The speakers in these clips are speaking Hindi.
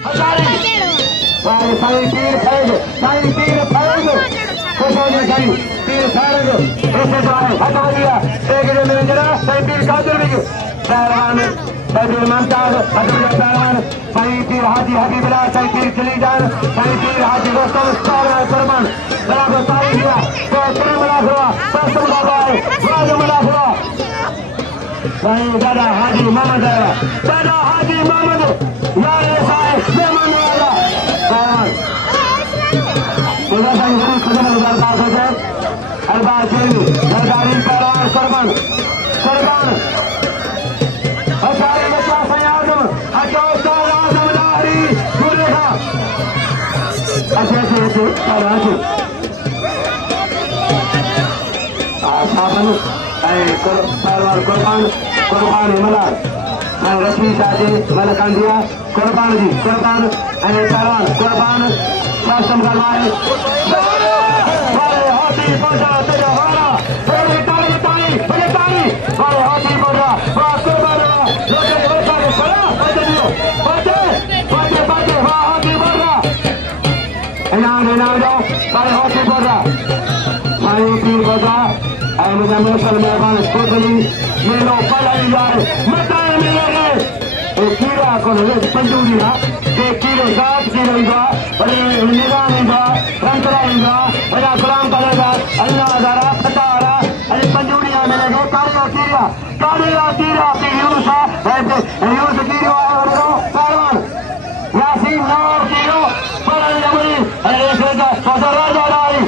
साईं तीर फैज खुश हो गया साईं तीर फैज ऐसे जो है हटा दिया एक जो मेरे जरा साईं तीर काजल भी पहलवान साईं मुमताज पहलवान साईं तीर हाजी हबीबुल्लाह साईं तीर चली जान साईं तीर हाजी दोस्तों पहलवान कुर्बान बराबर साईं दिया तो तीर मिला हुआ सब लगा है बड़ा मिला हुआ साईं दादा हाजी मोहम्मद यार साईं मेहमान वाला पहलवान इधर साईं गुरु खुदा दरबार से अरबाज सरदारी पहलवान कुर्बान अचारी बच्चा साईं आजम आजम लाहरी गुरेगा अच्छे पहलवान पहलवान कुर्बान हिमलाल रश्मि शादी मलकान दिया कुर्बान जी कुर्बान पहलवान कुर्बान शासन करवाए हाथी पहुंचा तेरा वाला बड़े हाथी पहुंचा कुर्बान हाथी बढ़ा इनाम जाओ बड़े हाथी बढ़ा साईं पीर बजा मुझे मौसल मेहमान कोटली मेलो पलाई जाए मटाए मिलेंगे कीड़ा को पंजूरी ना के कीड़े 7 कीड़े इंदा बड़े निगाह इंदा रंतरा इंदा बड़ा गुलाम करेगा अल्लाह दारा फतारा अरे पंजूरियां मिलेंगे कालिया कीड़ा की यूसा यूस कीड़ो आयो पहलवान यासीन नाम कीड़ो पलाई जमरी अरे सेजा सोचा राजा दारी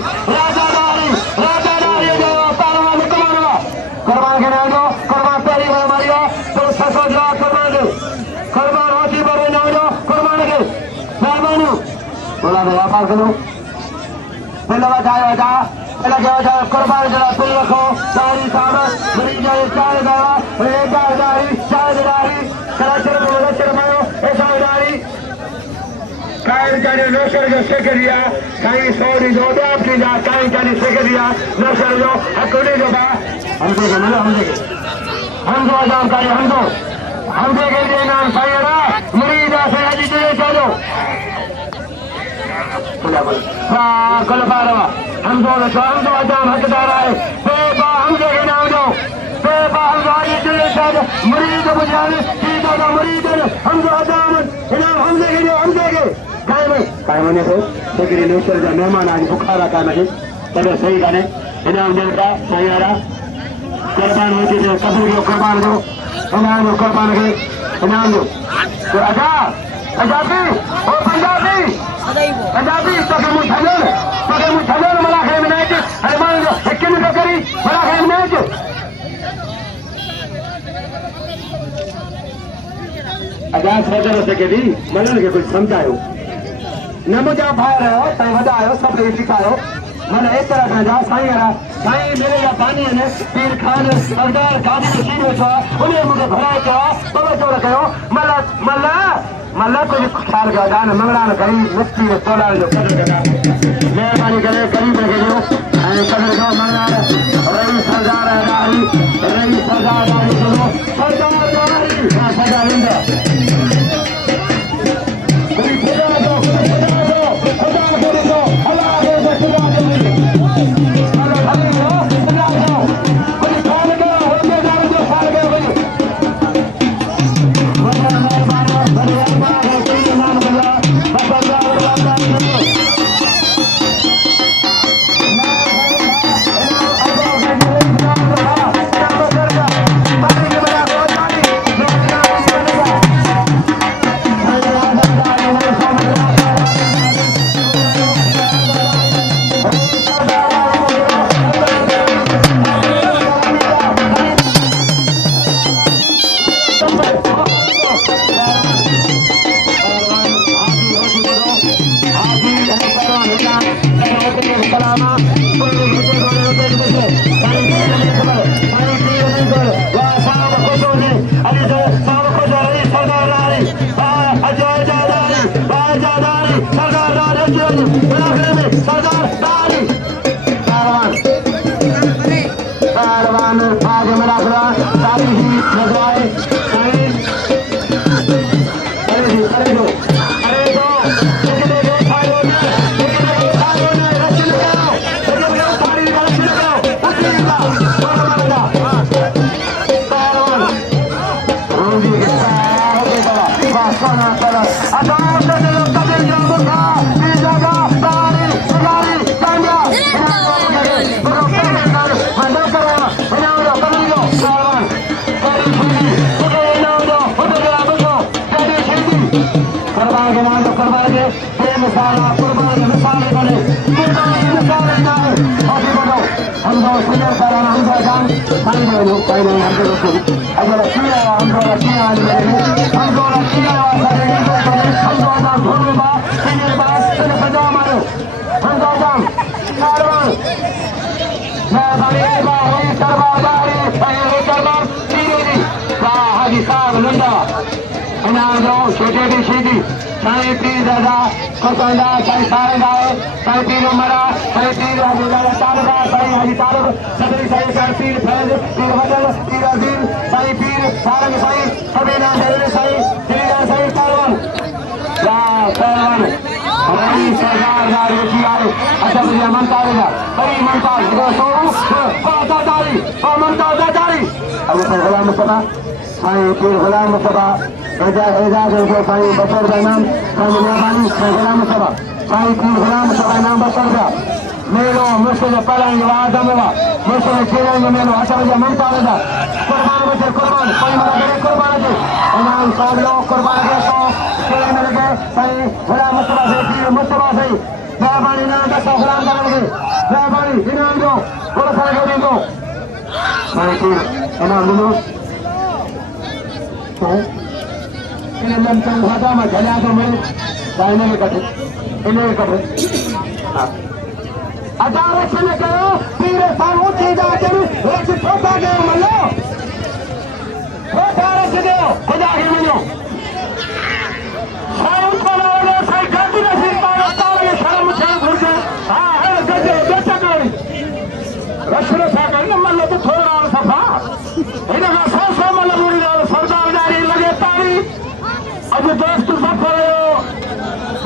कुर्बान के नाम दो कुर्बान पहली बार मारियो तो 600 जवाब कुर्बान दो कुर्बान हाथी पर नाम दो कुर्बान के मेहरबानी बोला भैया पास करो पहले बजा कुर्बान जरा पुल रखो दारी साहब मरीज जाए 4 दावा एक दारी 4 दारी कराचर बोलो चरमायो ऐसा दारी कायम जाने नौशर जो सेकरिया साईं सौरी जो आपकी जा कायम जाने सेकरिया नौशर जो हकुने जो बा हम देखे हम दो जानकारी हम देखे लिए नाम साईरा मुरीद से अजी तुझे चलो कल बारवा हम दो आजाम हकदार आए बेबा हम देखे नाम दो बेबा हम अजी तुझे चलो मुरीद बुझाने सीधा का मुरीद हम दो आजाम इनाम हम देखे कायम ने को सेकरी नौशर जो मेहमान आज बुखारा का नहीं तबे सही गाने इनाम देता साईरा कुर्बान होती थे कबूल को कुर्बान दो इनाम दो कुर्बान के इनाम दो तो पंजाबी तके मुठलन मला खे मिनाइट अरे मान लो किन को करी मला खे मिनाइट आजाद सदर से के भी मनन के कुछ समझायो न मुझा भाई रहो तई वधायो सब सिखायो मन इस तरह का जा साईं मेरे या पानी ने पीर खान सरदार गादी में शीरो था उन्हें मुझे भराए था बाबा चोर कहो मल्ला कोई ख्याल का दान मंगला न करी मुक्ति में तोला जो कदर का मेहरबानी करे करीब रखे जो कदर का मंगला रही सरदार दारी सुनो सरदार दारी सरदार इंदा कोई खुदा दो खुदा दो अल्लाह दे खुदा दो अरे छोटे भी सीधी साईं पीर दादा कोसंदा साईं सारंगा साईं पीर उमरा साईं पीर हाजी दादा तालबा साईं हाजी तालब सदरी साईं साईं पीर फैज पीर बदल पीर अजीम साईं पीर सारंग साईं सभी नाम दे साईं श्रीराम साईं तालवन या तालवन हमारी सरकार नारी की आए अच्छा मुझे मनता देगा बड़ी मनता सो दारी और मनता दारी अब तो गुलाम मुस्तफा साईं पीर गुलाम मुस्तफा एजाज साईं बशर का नाम साईं मेहरबानी साईं गुलाम मुस्तफा साईं पीर गुलाम मुस्तफा नाम बशर का मेरो मुश्किल पढ़ाएंगे आदम हुआ मुश्किल खेलेंगे मेरो अच्छा मुझे मनता देगा कुर्बान बचे कुर्बान कोई मना करे कुर्बान के इनाम 100 लोग कुर्बान के 100 खेले मिल गए साईं गुलाम मुस्तफा से पीर मुस्तफा से मेहरबानी नाम का 100 गुलाम करेंगे मेहरबानी इनाम दो पुरस्कार के दो साईं पीर इनाम दो इन लमचन भाषा में झलिया तो मैं गायने के कटे इन्हें कटे आरक्षण करो पीरे सामू चीजा चली एक छोटा गयो मल्लो छोटा आरक्षण दो खुदा के मिलो साउथ बनाओ साई गांधी ने सिर पाया ताले शर्म छे घुसे हां है गजे बेटा करी रशरे सागर न मल्लो तो थोड़ा सफा इने का 100 मल्लो मुड़ी सरदार जारी लगे तारी अब दोस्त सफर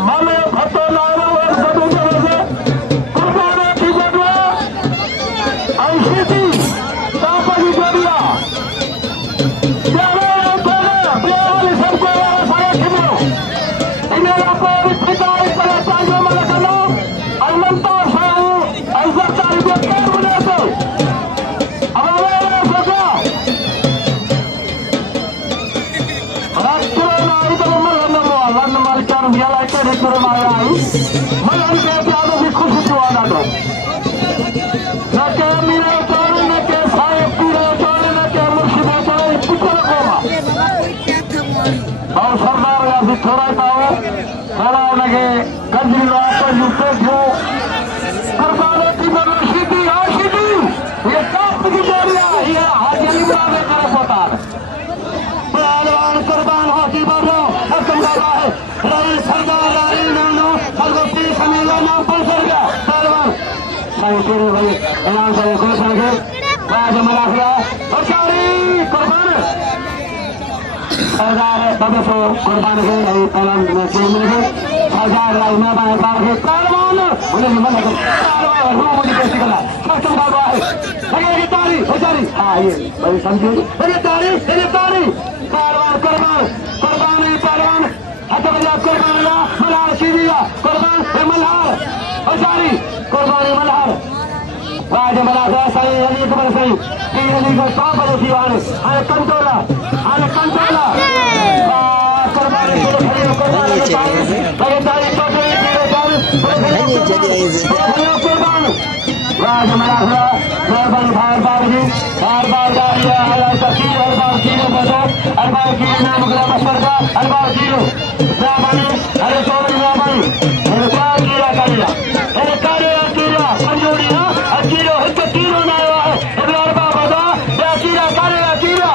मामे फतो लालो और सदू जैसे कुर्बान की जगह ऐसी थी तापी जगह जावे उठे बेवाली सबको सारे खिलो इन्हें आपको पिताई पर ताजो मलकनो अलमंतो साहू इज्जत तारी को क्या बने तो अब वे सोचा याला के रिकरे माया आई मैं उनके प्यार से खुश हुआ ना तो न के मेरे तोड़ न के साए पूरे तोड़ न के मुर्शिद तोड़ पुत्र कोमा और सरदार या भी थोड़ा पाओ थोड़ा उनके गंजी लास्ट यूपे जो सरदार की मुर्शिदी आशिदी ये काफ की जोड़िया ये हाजी इब्राहिम करे पोता पहलवान कुर्बान हाथी बनो खत्म कर रहा है रही सरदार रानी नानो भगवती समीला नाम पर सर गया पहलवान साईं तेरे भाई इनाम से खुश रखे राज मलाखरा और सारी कुर्बान सरदार बाबा सो कुर्बान के नहीं पहलवान में से मिल गए सरदार राज में बाहर बाहर के पहलवान उन्हें मन लगे पहलवान रूह मुझे कैसे करना खत्म कर रहा है लगेगी तारी हो सारी हाँ ये बड़ी समझे अरे तारी पहलवान कुर्बान कुर्बानी पहलवान हतबजा कुर्बान मल्हार सीधिया कुर्बान मल्हार हजारी कुर्बानी मल्हार राज मल्हार सही अली कबर सही तीन अली को 100 बजे की वाले अरे कंटोला कुर्बानी को खड़ी कुर्बानी लगे तारी कुर्बान राज मल्हार मेहरबानी बार गाड़िया अल्लाह तकीर हर बार कीलो बदो हर बार कीलो नाम अगला मशवर का हर बार कीलो मेहरबानी अरे चौबरी मेहरबानी मेरे क्या कीला करिया अरे कीला मंजूरी ना कीलो एक कीलो ना आया है अगला हर बार बदो या कीला कीला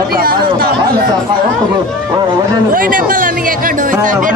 Oi, ne malah nih kan doi tadi.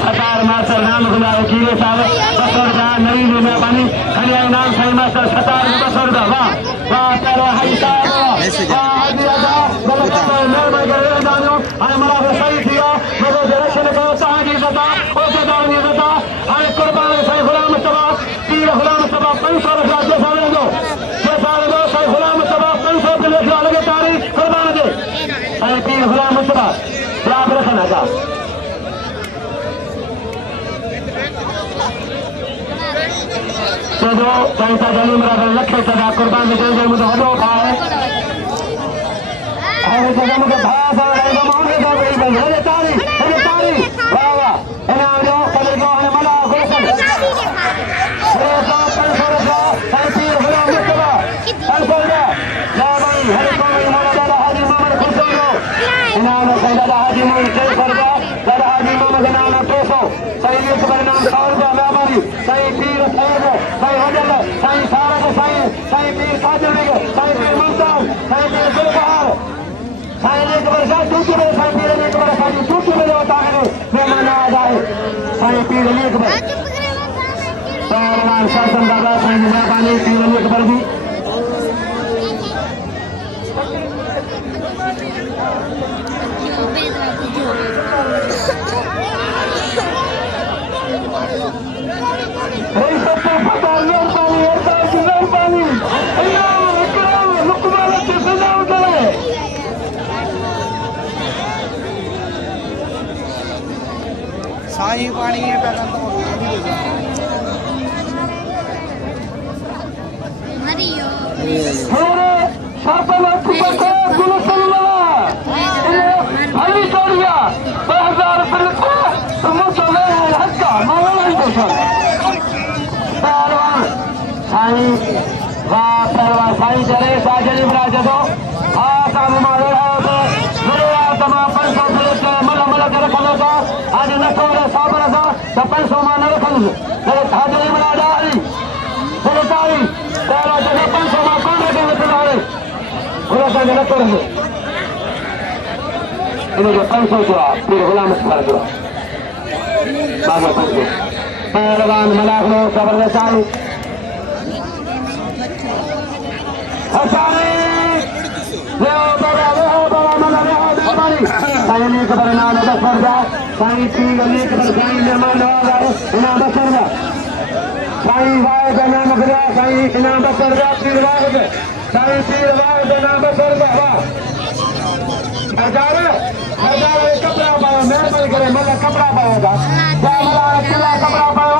सरकार मास्टर नाम खुला वकील साहब 200 रुपया नई मेहरबानी खड़ी इनाम सही मास्टर 200 रुपया वाह वाह तेरा हाई साहब वाह दिया जा गलत मैं करे दानियों अरे मला सही किया मेरे डायरेक्शन को ताजी बता ओ जदार ने बता अरे कुर्बान सही गुलाम मुस्तफा पीर गुलाम मुस्तफा 500 रुपया जो सारे दो सही गुलाम मुस्तफा 500 के लेके लगे तारीख कुर्बान दे अरे पीर गुलाम मुस्तफा याद रखना का जो पैसा जली मेरा लखे सदा कुर्बान दे मुझे हदो खाए और जगह मुझे भास आ रहा है मांगे का कोई बंद है तारी वाह वाह इनाम जो कल जो है मला गुलशन अरे तो 500 रुपया पीर गुलाम मुस्तफा 500 रुपया या भाई हरे को मोहम्मद दादा हाजी मोहम्मद खुशो इनाम है दादा हाजी मोहम्मद 600 रुपया दादा हाजी मोहम्मद नाम 200 सही के नाम 100 रुपया मेहरबानी सही पीर साहब सही हजल सही सारा को सही पीर काजल ने सही पीर मुमताज सही पीर गुलबहार सही एक वर्षा टूटी में सही पीर एक वर्षा टूटी में होता है मेहमान आ जाए सही पीर एक बार पहलवान शासन दादा सही मेहरबानी पीर एक बार भी साई पानी है पैसा तो Mario. Hore Shapala Kupata Gulusallah Ali Soria 2000 रुपये समझौता है हक्का मांगना ही दोस्तों पहलवान साई वाह पहलवान साई चले साजरी बराज दो हाँ काम मारे हैं तो मेरे तमाम 500 प्लेट मल मल कर रखा था आज नशो रे साबर था तो 500 मान रखा मेरे साजरी बराज आली बोले तारी तेरा जगह 500 मान कौन रखेंगे तुम्हारे बोले संग न करेंगे इन्हें जो 500 जुआ फिर गुलाम पर जुआ बाबा 500 पहलवान मलाक लो जबरदस्त साईं खबर नाम बसर जा साईं पी गली खबर साईं निर्माण इनाम बसर जा साईं वाह का नाम खड़ा साईं इनाम बसर जा पीर वाह साईं पीर वाह का नाम बसर जा वाह हजार कपड़ा पाओ मेहरबानी करे मतलब कपड़ा पाओगा क्या मला किला कपड़ा पाओ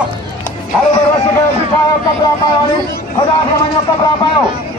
हर वर्ष के सिखाओ कपड़ा पाओ खुदा के मनो कपड़ा पाओ